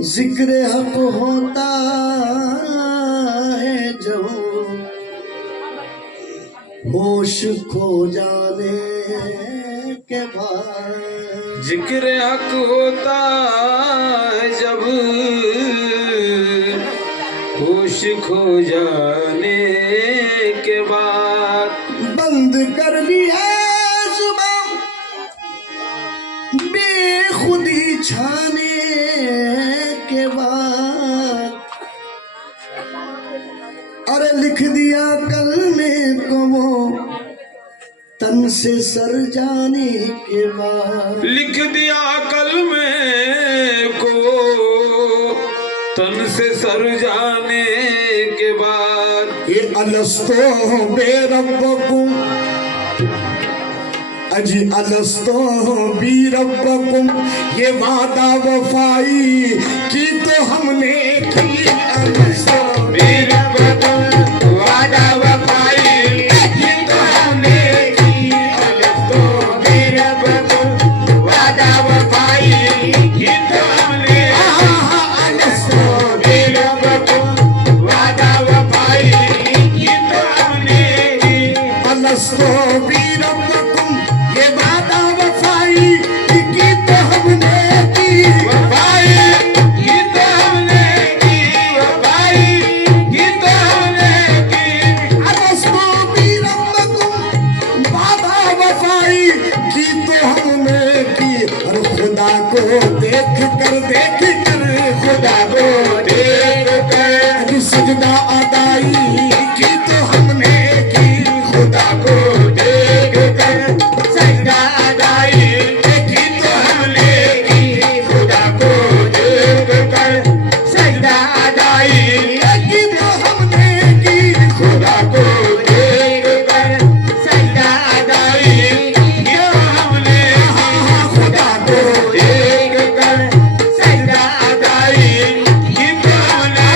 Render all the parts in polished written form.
जिक्र हक होता है जो होश खो जाने के बाद। जिक्र हक होता है जब होश खो जाने के बाद। बंद कर ली है जुबान बेखुदी छाने के बाद। अरे लिख दिया कलमे को वो तन से सर जाने के बाद। लिख दिया कलमे को तन से सर जाने के बाद। ये अलस्तो बेरब्बकुम अजी अलस्तो बीरब्बकुम, ये वादा वफाई की तो हमने की। अलस्तो बीरब्बकुम वादा वफाई की तो हमने की। अलस्तो बीरब्बकुम वादा वफाई की तो हमने। अलस्तो बीरब्बकुम वादा वफाई की तो हमने। अलस्तो बीरब्बकुम, ये वादा वफाई की तो हमने की। वफाई की तो हमने की। वफाई की तो हमने की। अलस्तो बीरब्बकुम, वादा वफाई की तो हमने की। और खुदा को देख कर खुदा को देख कर सजदा अदाई की तो हमने की। खुदा को देख कर सजदा अदाई की तो हमने की। खुदा को देख कर सजदा अदाई की तो हमने की। खुदा को देख कर सजदा अदाई की तो हमने। खुदा को देख कर सजदा अदाई की तो हमने।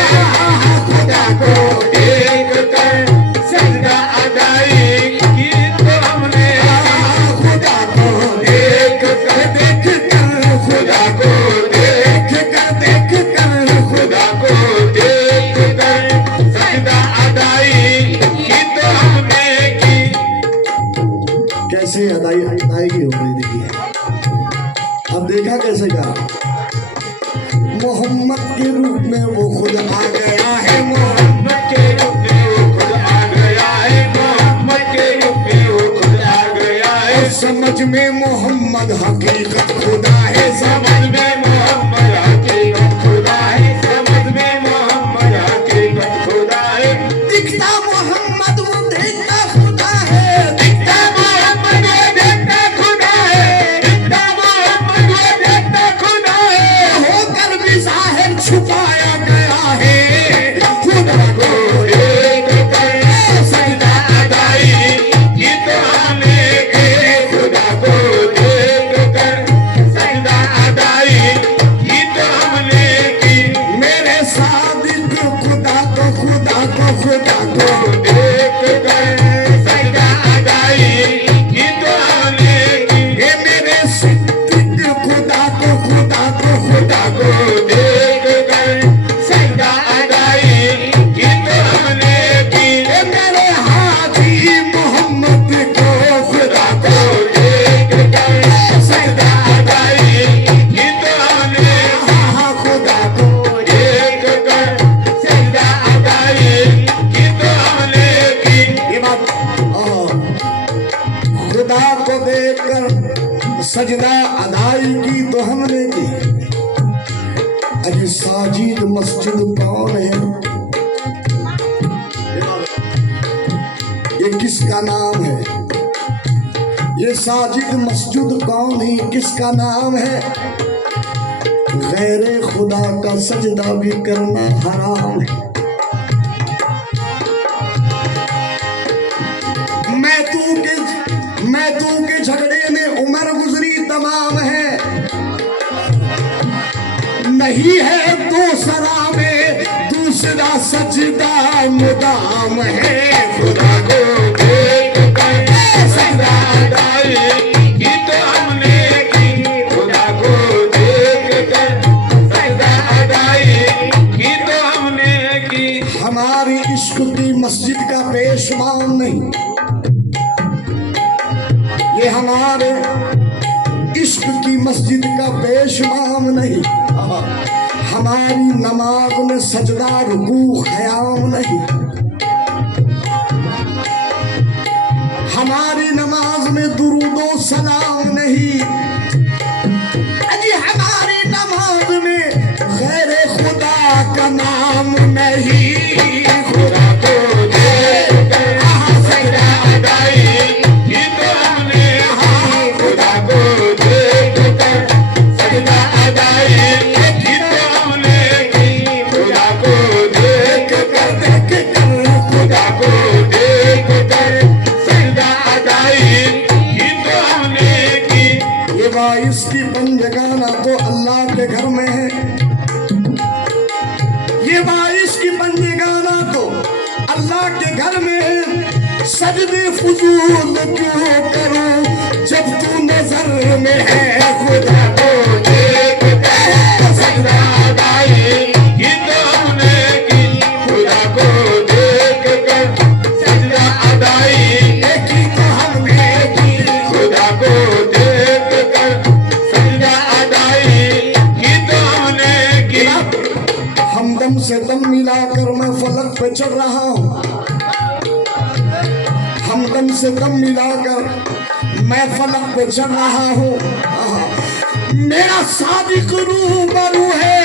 खुदा को देख कर सजदा अदाई की तो हमने। खुदा को देख कर खुदा को देख कर खुदा को देख कर सजदा अदाई की तो हमने की। कैसे अदायगी हो रही देखिए। अब देखा कैसे करा। मोहम्मद के रूप में वो खुद आ गया है। मोहम्मद के रूप में वो खुद आ गया है। मोहम्मद के रूप में वो खुद आ गया है। समझ में मोहम्मद हकीकत खुदा है। समझ में मोहम्मद हकीकत खुदा है। समझ में मोहम्मद हकीकत खुदा है। दिखता मोहम्मद वो देखता खुदा है। दिखता मोहम्मद वो देखता खुदा है। दिखता मोहम्मद वो देखता खुदा है। होकर भी जाहिर छुपाया गया है। खुदा को देख कर सजदा अदाई की तो हमने की। खुदा को देख कर सजदा अदाई की तो हमने की। मेरे सादिक खुदा को खुदा को खुदा को देख कर सजदा अदाई की तो हमने की। ये मेरे सिद्दीक खुदा को खुदा को खुदा को देख कर सजदा अदाई की तो हमने की। ये मेरे हाजी मोहम्मद को खुदा को देख कर सजदा अदाई की तो हमने। खुदा को देख कर सजदा अदाई की तो हमने की। ये बात खुदा को देखकर सजदा अदाई की तो हमने की। अजी साजिद मस्जिद कौन है? ये किसका नाम है? ये साजिद मस्जिद कौन है? किसका नाम है? गैर खुदा का सजदा भी करना हराम है। मैं तू के झगड़े में उम्र गुजरी तमाम है। नहीं है दूसरा में दूसरा सजदा मुदाम है। खुदा को देख कर सजदा अदाई की तो हमने की। खुदा को देख कर सजदा अदाई ये हमारे इश्क की मस्जिद का पेशमाम नहीं, हमारी नमाज में सजदा रुकू ख़याम नहीं, हमारी नमाज में दुरूदो सलाम नहीं, अजी हमारी नमाज में गैर खुदा का नाम नहीं। खुदा को देखकर सजदा अदाई की तो हमने की, खुदा को देखकर सजदा अदाई की तो हमने की, खुदा को देखकर खुदा को देखकर सजदा अदाई की तो हमने की। ये बाईस की पंजगाना तो अल्लाह के घर में है, ये बाईस की पंजगाना तो अल्लाह के घर में है। सजदे फुजूल क्यों करो जब तू नजर में है। खुदा को देखकर सजदा अदाई की तो हमने की, खुदा को देखकर सजदा अदाई की तो हमने की। खुदा को देखकर सजदा अदाई की तो हमने की। हमदम से दम मिलाकर मैं फलक पे चढ़ रहा हूँ, हमदम से दम मिलाकर मैं फलक पे चढ़ रहा हूँ। मेरा सादिक रूबरू है,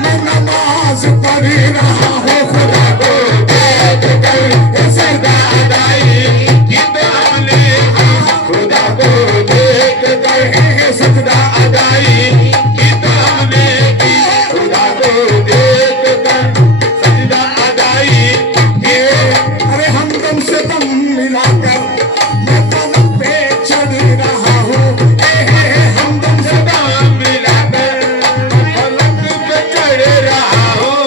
मैं नमाज पढ़ रहा हूँ। खुदा को देखकर सजदा अदाई की तो हमने की, खुदा को देखकर सजदा अदाई की तो हमने की, खुदा को देखकर सजदा अदाई की। अरे हमदम से दम मिलाकर मैं फलक पे चढ़ रहा हूँ। हमदम से दाम मिलाकर फलक पे चढ़ रहा हूँ।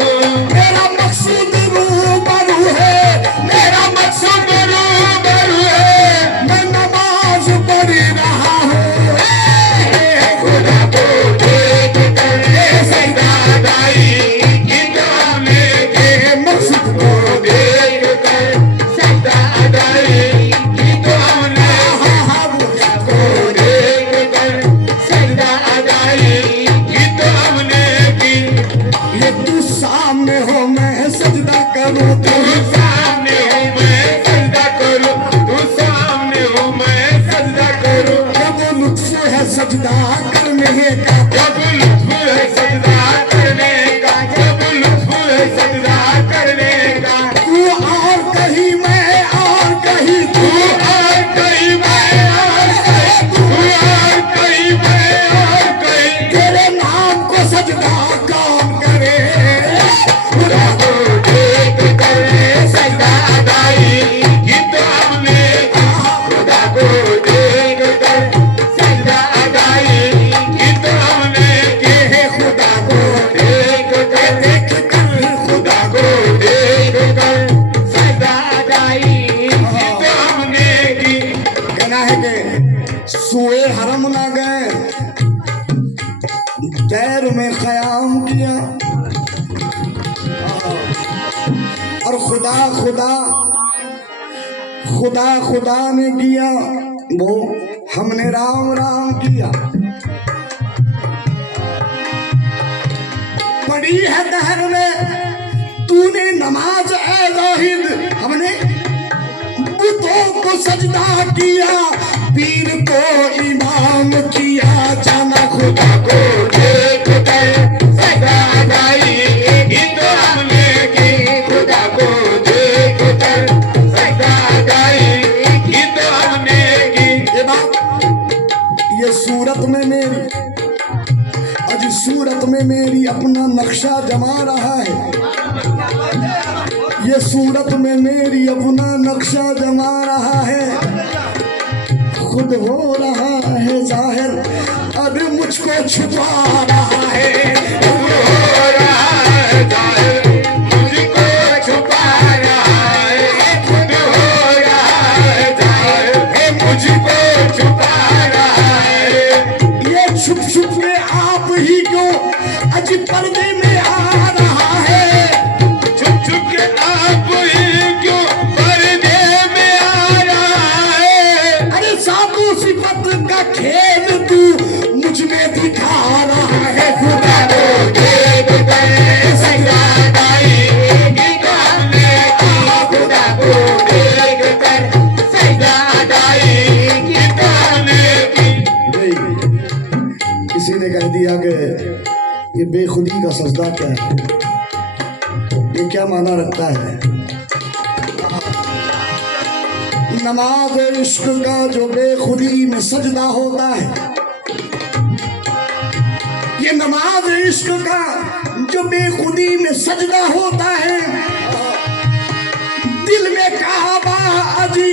मेरा मकसूद रूबरू है, मेरा मकसद रूबरू है, मैं नमाज पढ़ रहा हूँ। खुदा को देखकर सजदा अदाई की तो हमने की, मकसूद को देखकर सजदा अदाई की तो हमने को देखकर सजदा अदाई की तो हमने की। ये तू सामने हो मैं सजदा करूँ, तू सामने हो मैं सजदा करूं, तू सामने हो मैं सजदा करूं। जब लुत्फ है सजदा करने का, जब लुत्फ है सजदा करने का, जब लुत्फ है सजदा करने का। तू और कहीं मैं और कहीं तू और कहीं मैं और कहीं, तू और कहीं मैं और कहीं। तेरे नाम को सजदा कौन करे। खुदा को देखकर सजदा अदाई की तो हमने की, खुदा को देखकर सजदा अदाई की तो हमने की। खुदा को देखकर खुदा को देखकर सजदा अदाई की तो हमने की। कहना है कि सुए हरम ना गए, गैर में क़याम किया, और खुदा खुदा खुदा खुदा ने किया, वो हमने राम राम किया। पड़ी है दहर में तूने नमाज ए जाहिद, हमने बुतों को सजदा किया, पीर को इमाम किया, जाना खुदा को देखकर सजदा अदाई की तो हमने की, खुदा को देखकर सजदा अदाई की तो हमने की। ये बात ये सूरत में मेरी, अजी सूरत में मेरी अपना नक्शा जमा रहा है, ये सूरत में मेरी अपना नक्शा जमा रहा है। खुद हो रहा है जाहिर, अब मुझको छुपा रहा है। हो रहा है जाहिर, मुझको छुपा रहा है। खुद हो रहा है जाहिर, मुझको छुपा रहा है। ये छुप छुप के आप ही क्यों अजी पर्दे में आ रहा है। छुप छुप के आप ही क्यों पर्दे में आ रहा है। अरे जादू सिफत का खेल तू मुझ में दिखा रहा है खुदा को देख कर सजदा अदाई तो हमने की खुदा को देख कर सजदा अदाई तो हमने की। किसी ने कह दिया कि ये बेखुदी का सजदा क्या है, ये क्या माना रखता है। नमाज इश्क का जो बेखुदी में सजदा होता है, ये नमाज इश्क का जो बेखुदी में सजदा होता है, दिल में काबा अजी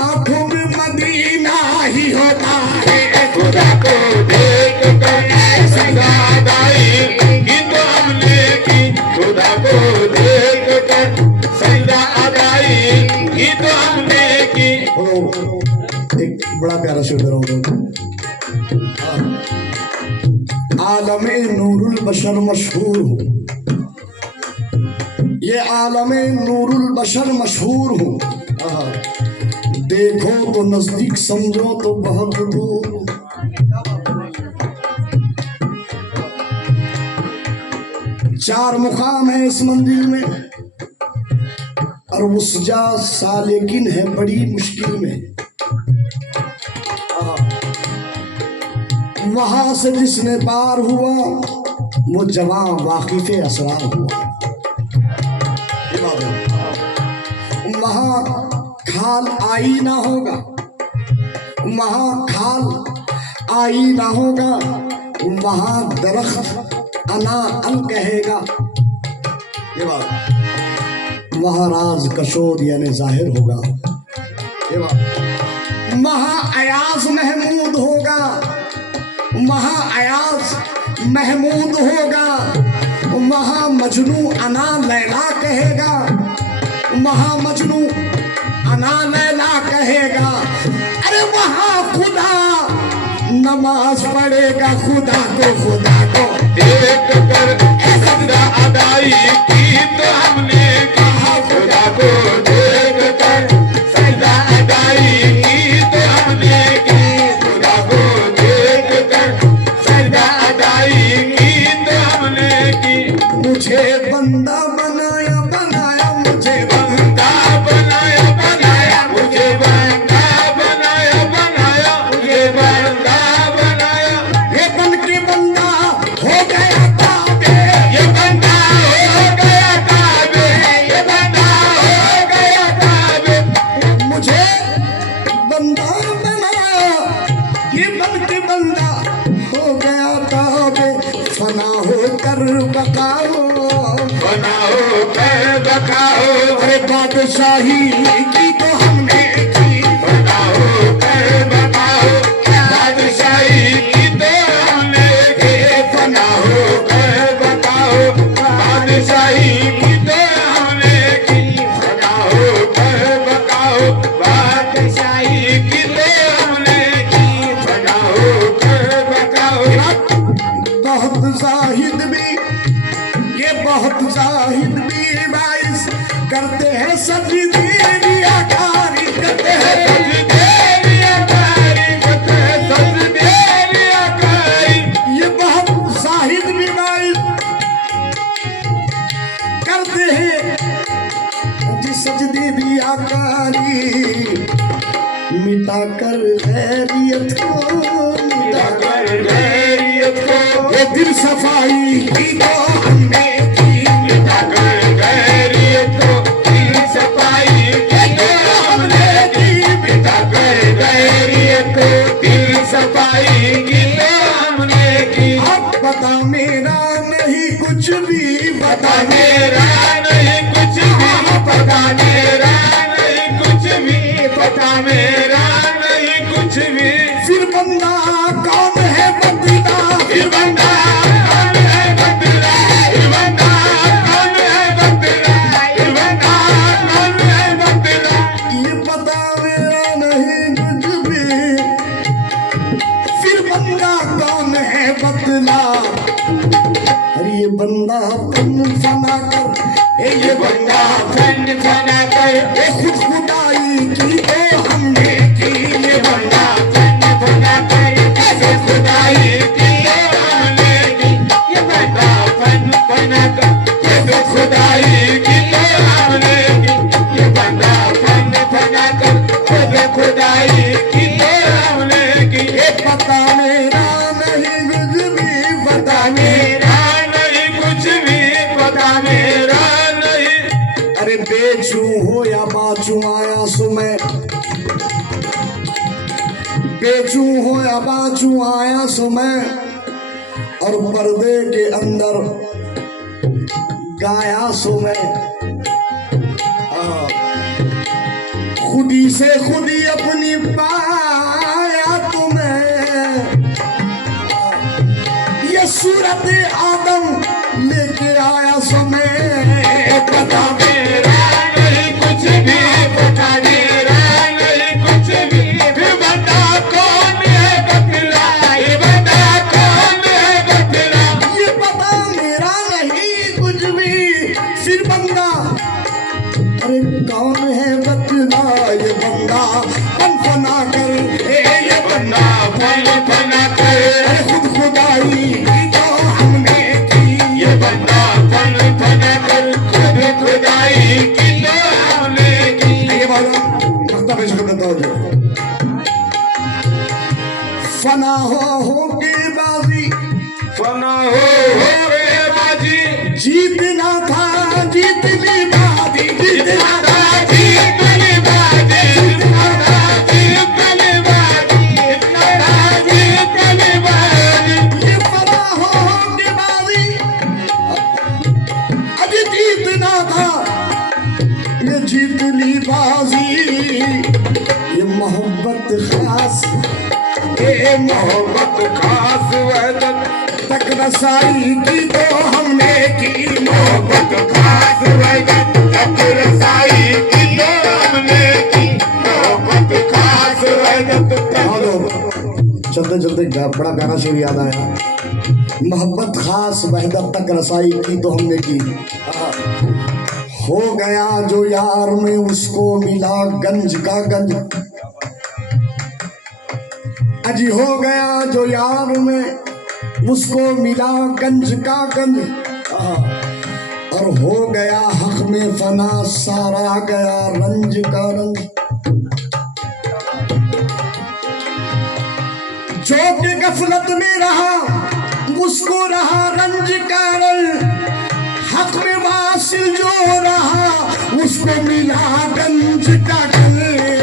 आंखों में मदीना ही होता है। खुदा को देख कर सजदा अदाई तो हमने की खुदा को देख कर सजदा अदाई तो हमने की। एक बड़ा प्यारा शेर रहा आलमे नूरुल बशर मशहूर हूँ, ये आलमे नूरुल बशर मशहूर हूँ, देखो तो नजदीक समझो तो बहुत दूर। चार मुकाम है इस मंदिर में और वुसजा सालिकिन है बड़ी मुश्किल में। वहां से जिसने पार हुआ वो जवां वाकिफ असरार हुआ। वहां खाल आईना होगा, वहां खाल आईना होगा, वहां दरख्त अना अल कहेगा। ये बात वहां राज कशोद यानी जाहिर होगा। ये बात वहां अयाज महमूद होगा, वहां अयाज महमूद होगा, वहां मजनू अना लैला कहेगा, वहां मजनू अना लैला कहेगा। अरे वहां खुदा नमाज पढ़ेगा, खुदा को देख कर सजदा अदाई तो हमने की खुदा को देख कर सजदा अदाई तो हमने की खुदा को देख कर सजदा अदाई तो हमने की। मुझे बंदा बनाया बनाया, मुझे बंदा बनाया बनाया, मुझे बंदा बनाया बनाया, मुझे बंदा बनाया। ये बन के बंदा हो गया ताबे, ये बंदा हो गया ताबे, ये बंदा हो गया ताबे। मुझे बंदा बनाया, ये बन के बंदा हो गया ताबे। फना हो कर बकाओ, बनाओ कर बकाओ, अरे बादशाही की तो हमने की। बनाओ कर बकाओ, बादशाही की तो हमने की। बनाओ कर बकाओ, बादशाही की तो हमने की। बनाओ कर बकाओ, बादशाही की तो हमने की। बनाओ कर बकाओ। बहुत जाहिद भी, ये बहुत जाहिद भी बाइस करते हैं सजदे रियाकारी, करते हैं ये बहुत जाहिद भी बाइस करते हैं जिस सजदे रियाकारी। मिटा कर गैरियत को, मिटा कर ये दिल सफाई की तो हमने की। मिटा कर गैरियत को, दिल सफाई की तो हमने की। मिटा कर गैरियत को, दिल सफाई की तो हमने की। अब पता मेरा नहीं कुछ भी, पता मेरा नहीं कुछ भी, पता मेरा नहीं कुछ भी, पता मेरा नहीं कुछ भी। फिर बंदा कौन है बंदा, फिर बंदा कौन है बंदा, फिर बंदा कौन है बंदा, फिर बंदा कौन है बंदा। ये पता मेरा नहीं कुछ भी। फिर बंदा कौन है बदला, अरे ये बंदा फन फना कर, ये बंदा फन फना कर, खुद खुदाई की तो हमने की। ये बंदा बेचू हो या बाचू आया सो मैं, और पर्दे के अंदर गाया सो मैं। खुदी से खुदी अपनी पाया तुम्हें, ये सूरत आदम लेके आया सो मैं। पता मेरा नहीं कुछ भी, पता मेरा नहीं कुछ भी, फिर बता कौन है बतला, ये बता कौन है बतला। ये पता मेरा नहीं कुछ भी, फिर बंदा अरे कौन है बतला, ये बंदा फन फना कर, ये बंदा फन फना कर, खुद खुदाई तो हमने की। ये बंदा फन फना कर, खुद खुदाई की तो हमने की। ये बात मख्ता पेश करता हूँ जो फना हो के बाजी, फना हो रे बाजी, जीतना था जीत ली बाजी, जीतना था जीत ली बाजी, जीतना था जीत ली बाजी, जीतना था जीत ली बाजी। ये फना हो के बाजी, अभी जीतना था ये जीत ली बाजी। ये मोहब्बत खास, ये मोहब्बत खास वहदत तक रसाई की तो हमने की। मोहब्बत खास वहदत तक रसाई की तो हमने की। मोहब्बत खास वहदत तक। चलते चलते बड़ा प्यारा शेर याद आया। मोहब्बत खास वहदत तक रसाई की तो हमने की। हो गया जो यार में उसको मिला गंज का गंज, अजी हो गया जो यार में उसको मिला गंज का गंज, और हो गया हक में फना सारा गया रंज का रंज। जो कि गफलत में रहा उसको रहा रंज का रंज, हक में वासिल जो रहा उसको मिला गंज का गंज।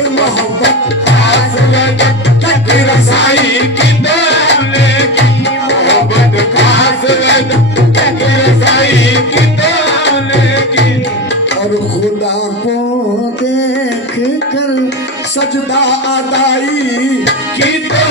मोहब्बत खास वहदत तक रसाई की तो हमने की। मोहब्बत खास वहदत तक रसाई की तो हमने की। और खुदा को देख कर सजदा अदाई की तो